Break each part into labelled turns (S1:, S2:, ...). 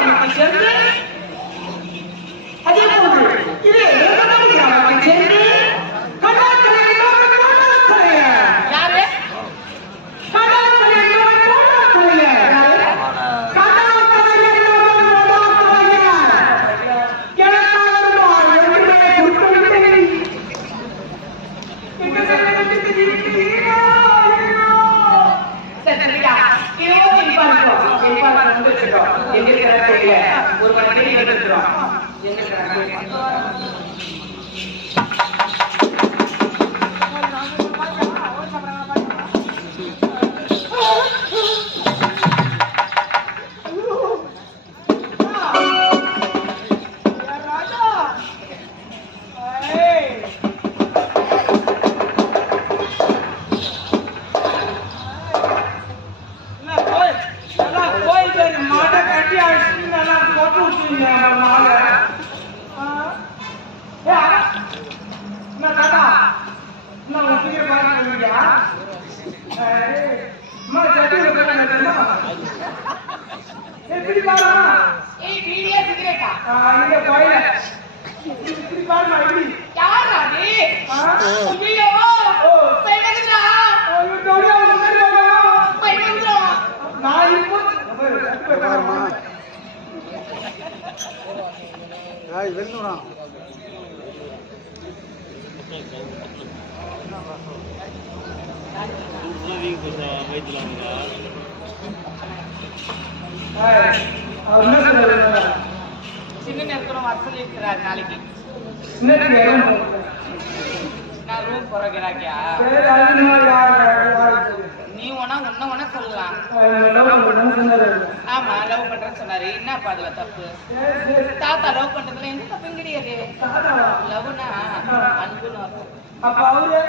S1: Yang. Mama. எங்க இருக்கிறாரு தெரியல.
S2: எப்படி பாருமா
S1: ஏய், பீடியா, சிகரெட்டா?
S2: இந்த கோயில இப்படி பாருமா இப்படி
S1: யார்ரா நீ?
S2: ஐயோ, டோரியா, முன்னாடி வாமா.
S1: போய் வந்துடா.
S2: நான் இப்போ ஏய், அவர் చిన్న నెలకొని వర్షం
S1: చేస్తున్నారు నాలుగు నా రూమ్ పొరగిరాక్యా
S2: லவ் பண்ணணும்னு சொன்னாரு.
S1: ஆமா லவ் பண்றேன்னு சொன்னாரு என்னப்பா அதுல தப்பு. தாத்தா லவ் பண்றதுல எந்த தப்பும் கிடையாது? லவ்னா அன்புன்னு.
S2: அப்ப அவரு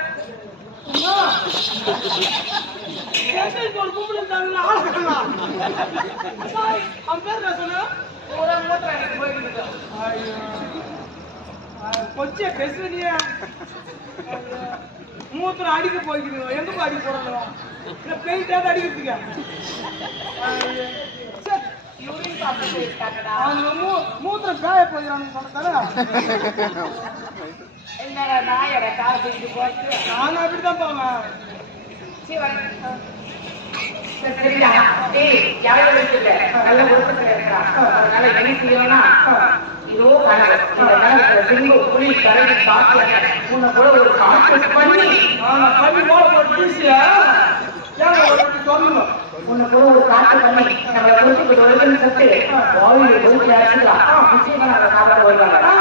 S2: அவன் பேர் சொன்னா?
S1: போயிட்டு
S2: கொஞ்சம் பேசுறியா மூத்திரம் அடிக்க போய்க்கிறீங்க எங்க போய் அடிக்க போறாங்க இல்ல பெயிண்டாவது அடிக்கிறதுக்கு ஐயோ. சரி,
S1: urine சாப்பிட போயிருக்காங்கடா.
S2: அவங்க மூ- மூத்திரம் காய போயிடறான்னு சொன்னதால
S1: என்னடா நாயடா கார் தூக்கிட்டு போறது?
S2: நானும் அப்படிதான் போவேன்
S1: யாரும் நல்ல ஒழுக்கத்துல இருக்கா. அதனால என்ன செய்யணும்னா, இதோ கணவர் திரும்ப போய் உன்னை கூட ஒரு காட்டு பண்ணி உன்னை கூட ஒரு காட்டு பண்ணி நம்மளை குறிச்சு ஒரு சத்து வாயில் போய்